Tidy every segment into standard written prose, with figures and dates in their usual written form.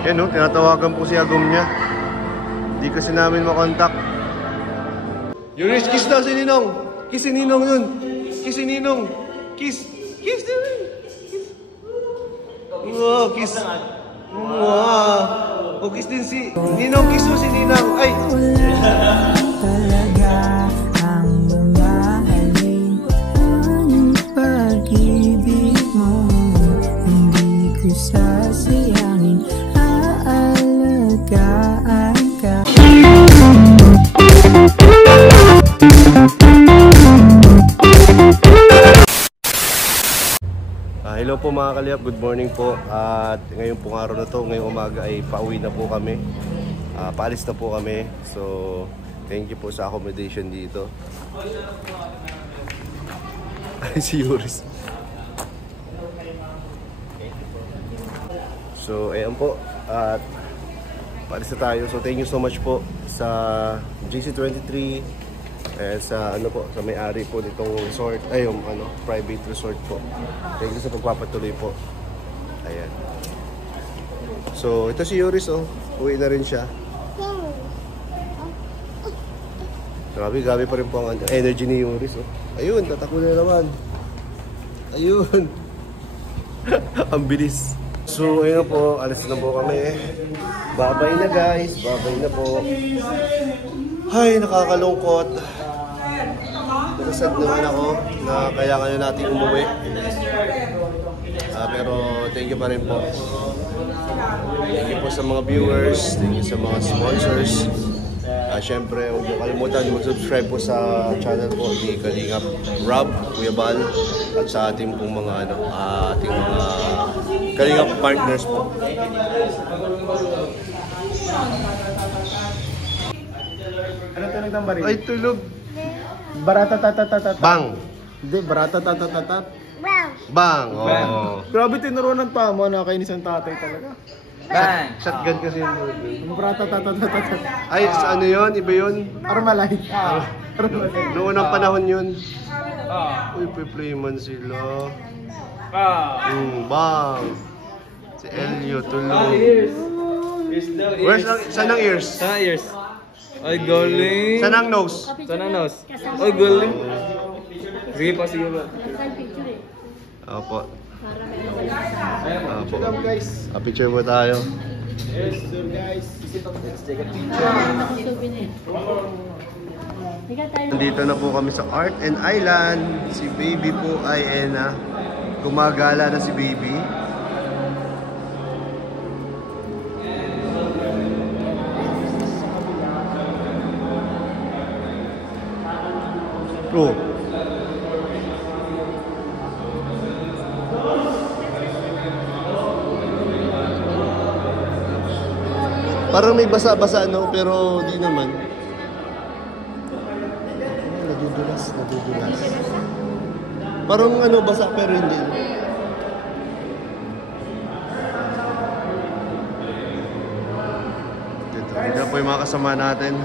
Yan no, tinatawagan po si Agum niya. Hindi kasi namin makontak. Yuris, kiss daw si Ninong. Kiss si Ninong yun. Kiss si Ninong. Kiss. Kiss din. Kiss. Wow, kiss. Wow. O kiss din si Ninong. Kiss mo si Ninang. Ay. Talaga ang mamahalin ang pag-ibig mo. Hindi ko sasayangin, aalagaan ka. Hello po mga kaliyap, good morning po. At ngayon pong araw na to, ngayong umaga ay pauwi na po kami. Paalis na po kami. So, thank you po sa accommodation dito. Ay, si Yuris. So, ayan po. At paalis na tayo. So, thank you so much po sa JC23. Sa ano po, sa may-ari po nitong resort, ay yung ano, private resort po. Thank you sa pagpapatuloy po. Ayan. So, ito si Yuris oh. Uwi na rin siya. Grabe pa rin po ang energy ni Yuris oh. Ayun, tatakbo na naman. Ayun. Ang bilis. So, ayun po, alis na po kami. Bye-bye na guys. Bye-bye na po. Ay, nakakalungkot. Nasad naman ako na kailangan na natin umuwi. Pero thank you pa rin po. Thank you po sa mga viewers. Thank you sa mga sponsors. Siyempre, huwag niyo kalimutan mag-subscribe po sa channel po ni Kalingap Rob, Kuya Bal, at sa ating pong mga ating mga Kalingap partners po. Ano tunog ng baril? Ay, tulog! Baratatatatatatat. Bang! Hindi, baratatatatatatat. Bang! Oh. Grabe, tinurunan pa mo, nakakainis ang tatay talaga. Bang! Shotgun kasi yung tulog. Ang baratatatatatatat. Ay, sa ano yun? Iba yun? Armalite. Armalite. Noong unang panahon yun. Uy, pe-playman sila. Bang! Si Elio, tulog. Where's saan ang ears? Sana ears. Ay, galing. Saan ang nose? Sana nose. Ay, galing. Sige pa, sige pa. Opo. Opo. Welcome guys. Picture mo tayo. Yes, sir guys. Let's take a picture. Nandito na po kami sa Art and Island. Si Baby po ay gumagala na si Baby. Oh. Parang may basa-basa no, pero di naman. Nadudulas. Parang ano, basa pero hindi. Dito po yung mga kasama natin.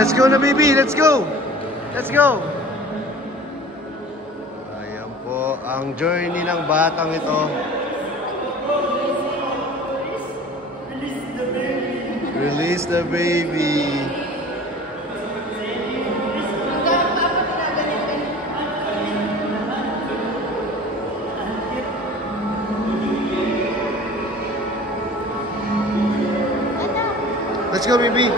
Let's go na baby, let's go! Let's go! Ayan po ang journey ng batang ito. Release the baby. Let's go baby.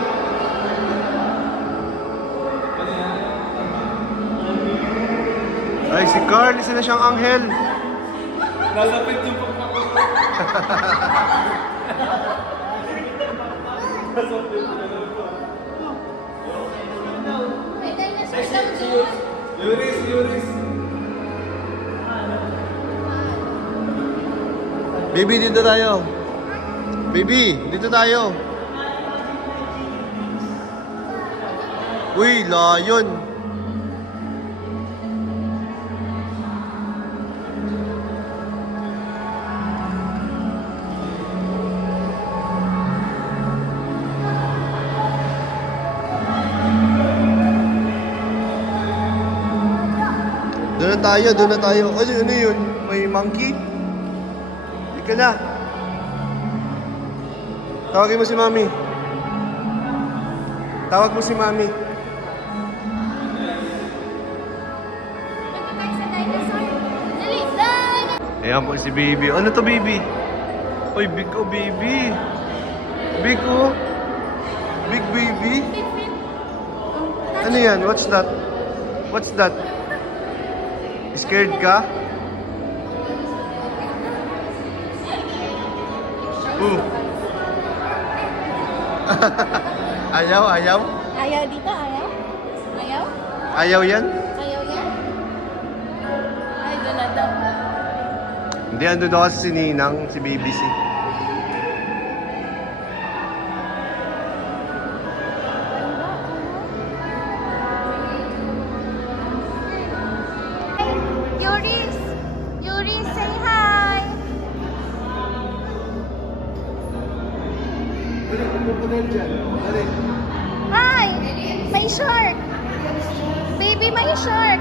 Ay, si Carl, isa na siyang anghel. Nalapit yung pagpapako. Yuris. Baby, dito tayo. Baby, dito tayo. Uy, lion. tayo, doon na tayo. Ano yun? May monkey? Hindi ka na. Tawagin mo si Mami. Tawag mo si Mami. Ayan po si Baby. Ano to, Baby? Uy, big oh, Baby. Big oh. Big Baby. Ano yan? What's that? What's that? Scared ka? Ayaw, ayaw? Ayaw dito, ayaw? Ayaw? Ayaw yan? Ayaw yan? Ay, doon na daw. Hindi, ando daw kasi si Ninang, si BBC. Yuris! Yuris, say hi! Hi! May shark! Baby, may shark!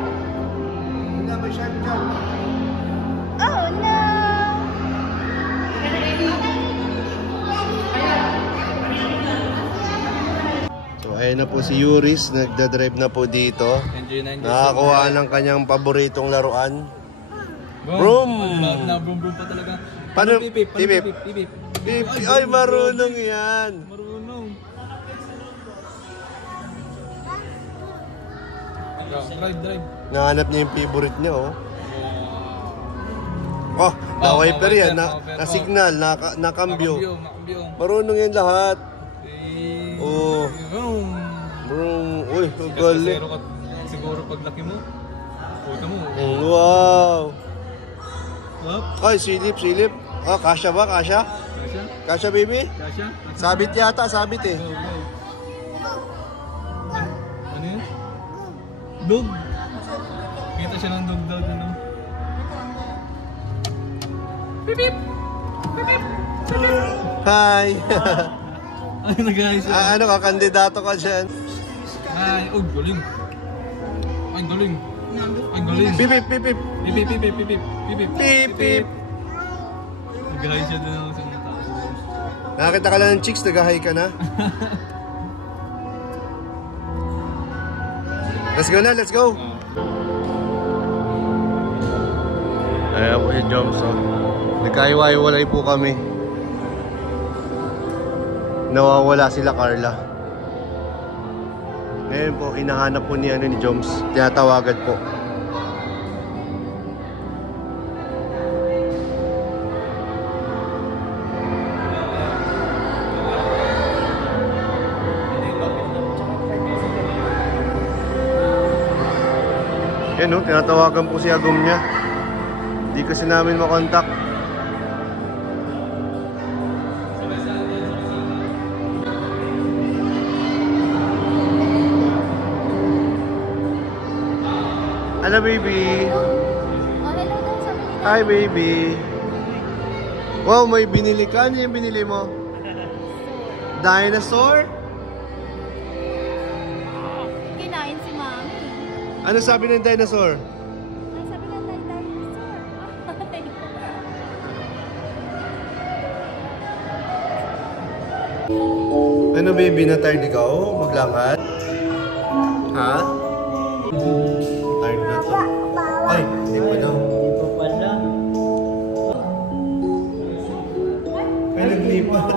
Oh no! So, ayun na po si Yuris, nagdadrive na po dito. Enjoy na enjoy. Nakakuha ng kanyang paboritong laruan. Boom! Na boom boom pa talaga. Paano? Pipip? Pipip. Pipip. Pipi. Ay, marunong yan. Marunong. Drive. Nahanap niya yung favorite niya, oh. Oh, na-wiper yan, na-signal, na-cambio. Marunong yan lahat. Oh. Bro, uy, galing. Siguro paglaki mo. Puta mo. Wow. Up. Ay, silip. Oh, kasha ba? Kasha? Kasha? Kasha, baby? Kasha? Sabit yata, sabit eh. Go. Ano yun? Dog. Kita siya ng dog daw dun. Pipip! Hi. Ano na guys? Ano ka, kandidato ka dyan? Ay, oh, galing. Ay, galing. Pipip. Pipip. Nag-hi siya dun sa mga tao. Nakakita ka lang ng chicks, nag-hi ka na. Let's go. Ayan po yung jumps, oh. Nagkaiwa-iwalay po kami. Nawawala sila, Carla. Ngayon po, hinahanap po ni Joms. Tinatawagan po. Yan, oh, tinatawagan po si Agom niya. Hindi kasi namin makontak. Hello, baby. Oh, hello daw, sabi niya. Hi, baby. Wow, may binili ka. Ano yung binili mo? Dinosaur? Kinain si Mami. Ano sabi ng dinosaur? Ay, sabi na tayo dinosaur. Ano, baby? Na-tired ikaw? Maglakad? Ha? Tired na to. Ay, hindi pa daw. Ay, naglipat.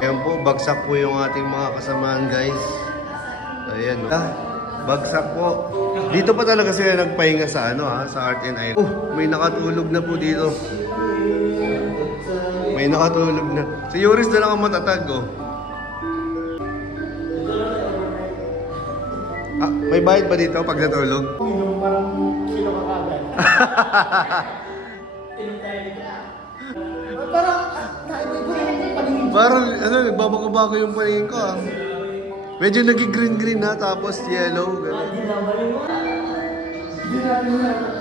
Ayan po, bagsak po yung ating mga kasamaan, guys. Ayan, oh. Bagsak po. Dito pa talaga sila nagpahinga sa sa Art and Iron. Oh, may nakatulog na po dito. May nakatulog na. Si Yuris na lang ang matatag, oh. Ah, may bayad ba dito pag natulog? Yung parang kilo ka kagad. Parang, naiba-iba yung paningin. Parang, ano, nagbabago-bago yung paningin ko ah. Medyo nag-green-green na, tapos yellow. Ganun.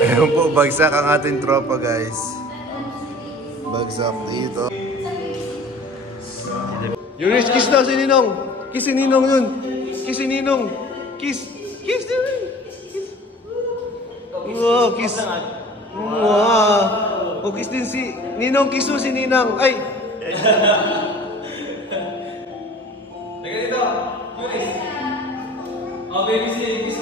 Ayun po, bagsak ang ating tropa guys. Bagsak dito. Yuris, kiss daw si Ninong. Kiss si Ninong yun. Kiss si Ninong. Kiss. Kiss din. Kiss. Wow, kiss. Wow. O kiss din si Ninong. Kiss mo si Ninang. Ay. Teka dito. Yuris. Oh, baby, kiss.